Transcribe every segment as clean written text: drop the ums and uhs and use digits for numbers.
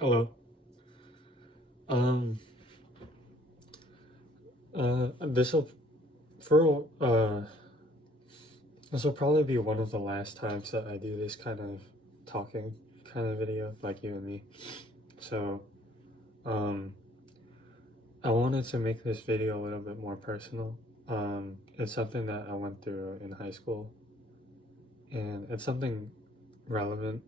Hello. Um. This'll for this will probably be one of the last times that I do this kind of talking kind of video, like you and me. So, um, I wanted to make this video a little bit more personal. It's something that I went through in high school, and it's something relevant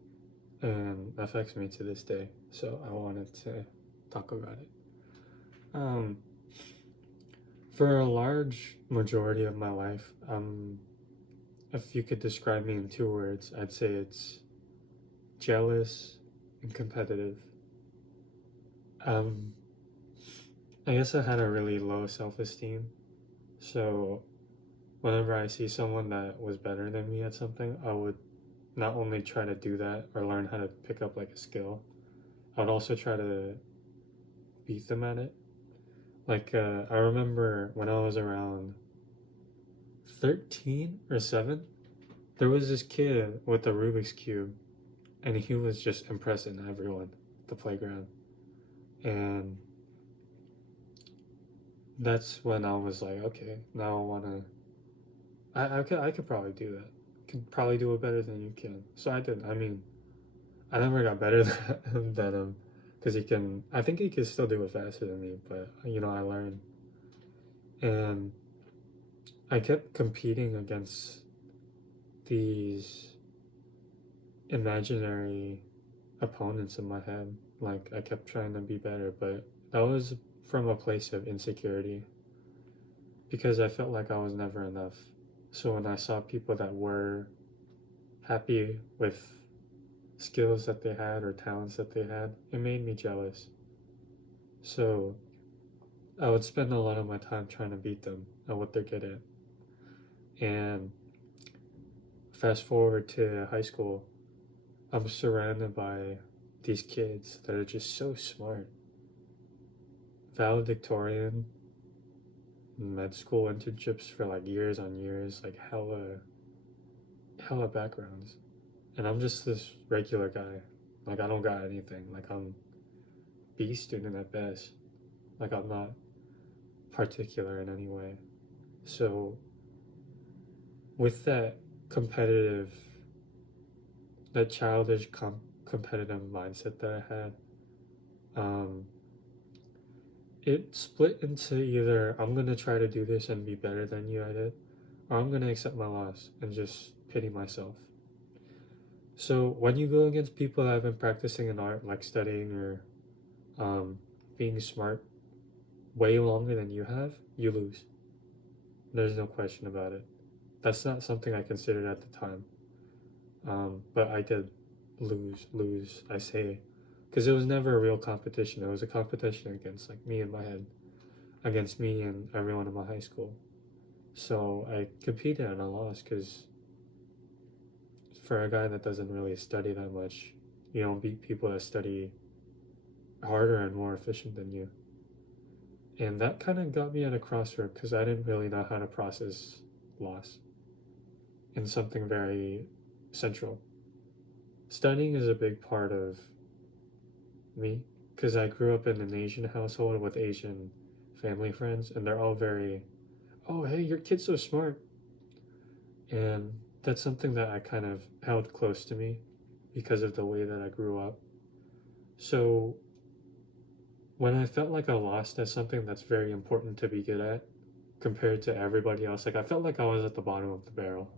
and affects me to this day. So I wanted to talk about it. Um, for a large majority of my life, if you could describe me in two words, I'd say it's jealous and competitive. Um, I guess I had a really low self esteem. So whenever I see someone that was better than me at something, I would not only try to do that or learn how to pick up like a skill, I would also try to beat them at it. I remember when I was around 13 or 7, there was this kid with a Rubik's Cube, and he was just impressing everyone at the playground. And that's when I was like, okay, now I wanna. I could probably do that. Could probably do it better than you can. So I did. I mean, I never got better than him, because he can. I think he could still do it faster than me, but I learned, and I kept competing against these imaginary opponents in my head. Like I kept trying to be better, but that was from a place of insecurity because I felt like I was never enough. So when I saw people that were happy with skills that they had or talents that they had, it made me jealous. So I would spend a lot of my time trying to beat them at what they're good at. And fast forward to high school, I'm surrounded by these kids that are just so smart. Valedictorian, med school internships for like years on years, like hella backgrounds. And I'm just this regular guy. Like I don't got anything. Like I'm B student at best. Like I'm not particular in any way. So with that competitive, that childish competitive mindset that I had, um, it split into either I'm gonna try to do this and be better than you at it, or I'm gonna accept my loss and just pity myself. So when you go against people that have been practicing an art, like studying or um, being smart, way longer than you have, you lose. There's no question about it. That's not something I considered at the time, but I did lose. I say, because it was never a real competition. It was a competition against like me in my head, against me and everyone in my high school. So I competed and I lost because for a guy that doesn't really study that much, you don't beat people that study harder and more efficient than you. And that kind of got me at a crossroad because I didn't really know how to process loss in something very central. Studying is a big part of me because I grew up in an Asian household with Asian family friends, and they're all very, oh, hey, your kid's so smart. And that's something that I kind of held close to me because of the way that I grew up. So when I felt like I lost at something that's very important to be good at compared to everybody else, like I felt like I was at the bottom of the barrel.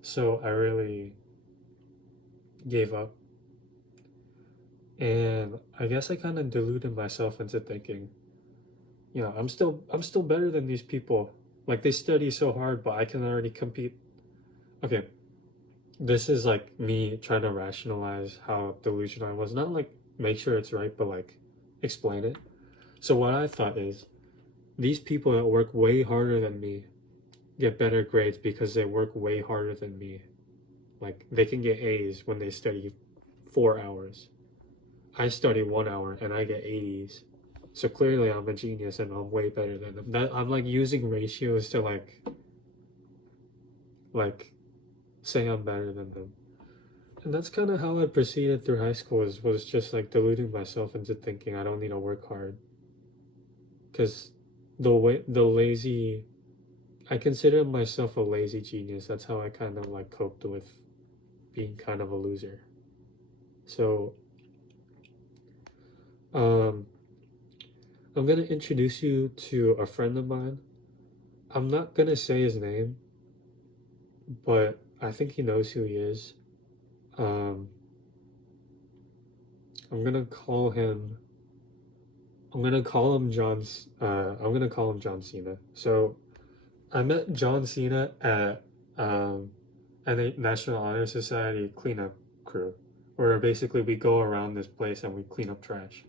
So I really gave up. And I guess I kind of deluded myself into thinking, I'm still better than these people. Like they study so hard, but I can already compete. Okay, this is like me trying to rationalize how delusional I was. Not like make sure it's right, but like explain it. So what I thought is these people that work way harder than me get better grades because they work way harder than me. Like they can get A's when they study 4 hours. I study 1 hour and I get 80s. So clearly I'm a genius and I'm way better than them. That I'm like using ratios to like say I'm better than them. And that's kind of how I proceeded through high school, was just like deluding myself into thinking I don't need to work hard. Because the lazy, I consider myself a lazy genius. That's how I kind of like coped with being kind of a loser. So, um, I'm gonna introduce you to a friend of mine. I'm not gonna say his name, but I think he knows who he is. Um, I'm gonna call him. I'm gonna call him John's. I'm gonna call him John Cena. So I met John Cena um, at a National Honor Society cleanup crew, where basically we go around this place and we clean up trash.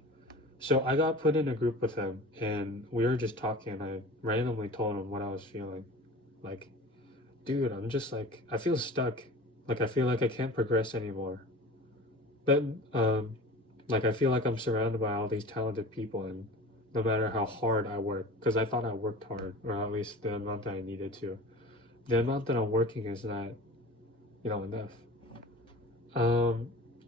So I got put in a group with him, and we were just talking. I randomly told him what I was feeling. Like, dude, I'm just like, I feel stuck. Like, I feel like I can't progress anymore. But, like, I feel like I'm surrounded by all these talented people, and no matter how hard I work, because I thought I worked hard, or at least the amount that I needed to, the amount that I'm working is not, enough. Um,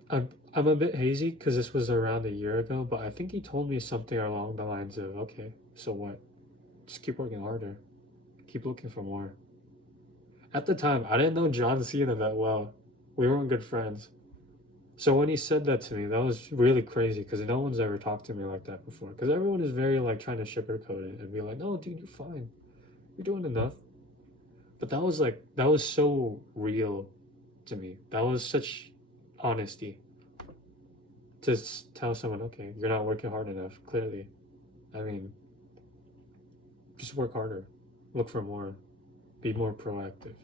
I'm a bit hazy because this was around a year ago, but I think he told me something along the lines of, okay, so what? Just keep working harder. Keep looking for more. At the time, I didn't know John Cena that well. We weren't good friends. So when he said that to me, that was really crazy because no one's ever talked to me like that before. Because everyone is very like trying to sugarcoat it and be like, "No, dude, you're fine. You're doing enough." But that was so real to me. That was such honesty to tell someone, "Okay, you're not working hard enough." Clearly, I mean, just work harder, look for more, be more proactive.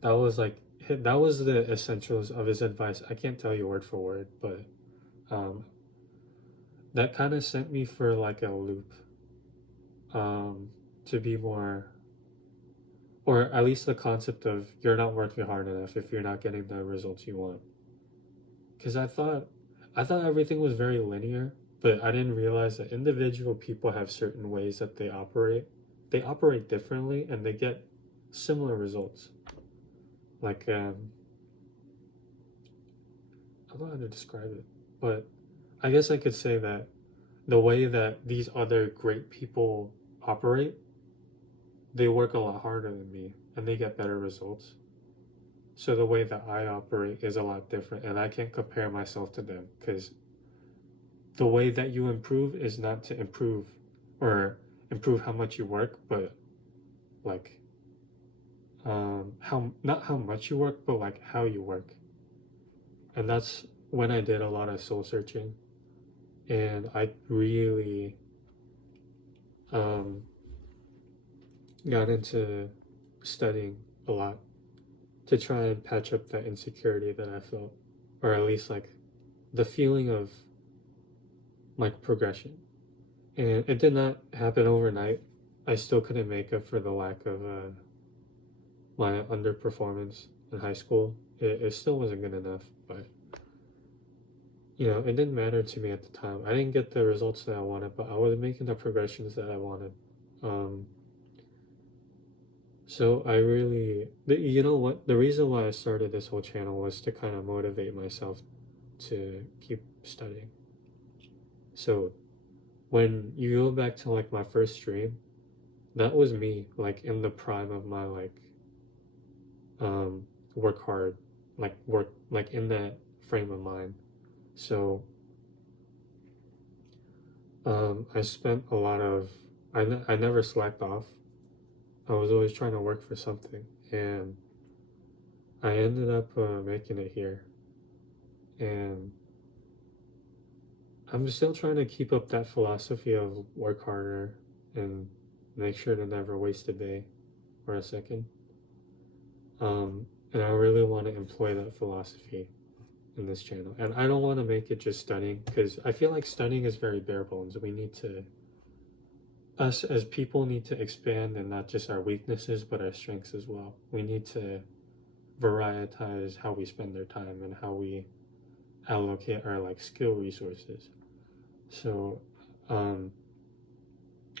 That was like that was the essentials of his advice. I can't tell you word for word, but um, that kind of sent me for like a loop, to be more, or at least the concept of you're not working hard enough if you're not getting the results you want. Because I thought everything was very linear, but I didn't realize that individual people have certain ways that they operate. They operate differently and they get similar results. Like, I don't know how to describe it, but I guess I could say that the way that these other great people operate, they work a lot harder than me and they get better results. So the way that I operate is a lot different, and I can't compare myself to them because the way that you improve is not to improve or improve how much you work, but like how not how much you work, but like how you work. And that's when I did a lot of soul searching, and I really um, got into studying a lot to try and patch up that insecurity that I felt, or at least like the feeling of like progression. And it did not happen overnight. I still couldn't make up for the lack of my underperformance in high school. It still wasn't good enough, but it didn't matter to me at the time. I didn't get the results that I wanted, but I was making the progressions that I wanted. Um, so I really, you know what? The reason why I started this whole channel was to kind of motivate myself to keep studying. So when you go back to like my first stream, that was me like in the prime of my like work hard, like work like in that frame of mind. So I spent a lot of I never slacked off. I was always trying to work for something, and I ended up making it here. And I'm still trying to keep up that philosophy of work harder and make sure to never waste a day or a second. And I really want to employ that philosophy in this channel. And I don't want to make it just studying because I feel like studying is very bare bones. Us as people need to expand and not just our weaknesses but our strengths as well. We need to varietize how we spend our time and how we allocate our like skill resources. So um,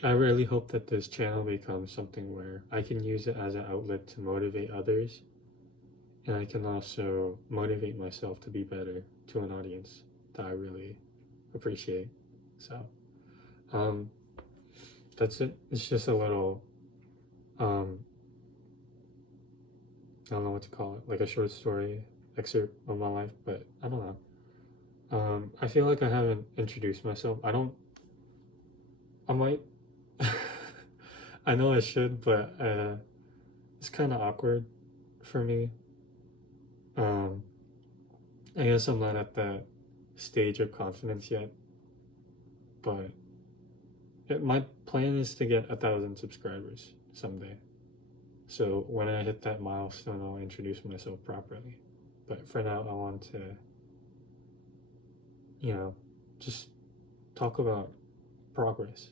I really hope that this channel becomes something where I can use it as an outlet to motivate others and I can also motivate myself to be better to an audience that I really appreciate. So, um, that's it. It's just a little, um, I don't know what to call it, like a short story excerpt of my life, but I don't know. I feel like I haven't introduced myself. I might, I know I should, but it's kind of awkward for me. Um, I guess I'm not at that stage of confidence yet, but my plan is to get 1,000 subscribers someday. So when I hit that milestone, I'll introduce myself properly. But for now, I want to, just talk about progress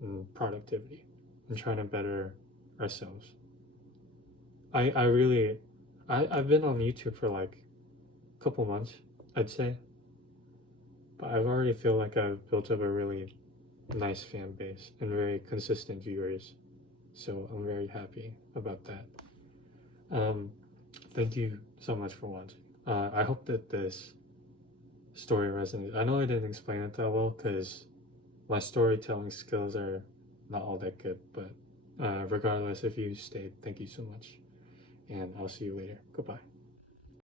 and productivity and trying to better ourselves. I really, I've been on YouTube for like a couple months, I'd say, but I've already feel like I've built up a really nice fan base and very consistent viewers. So I'm very happy about that. Um, Thank you so much for watching. I hope that this story resonates. I know I didn't explain it that well because my storytelling skills are not all that good, but regardless, if you stayed, thank you so much. And I'll see you later. Goodbye.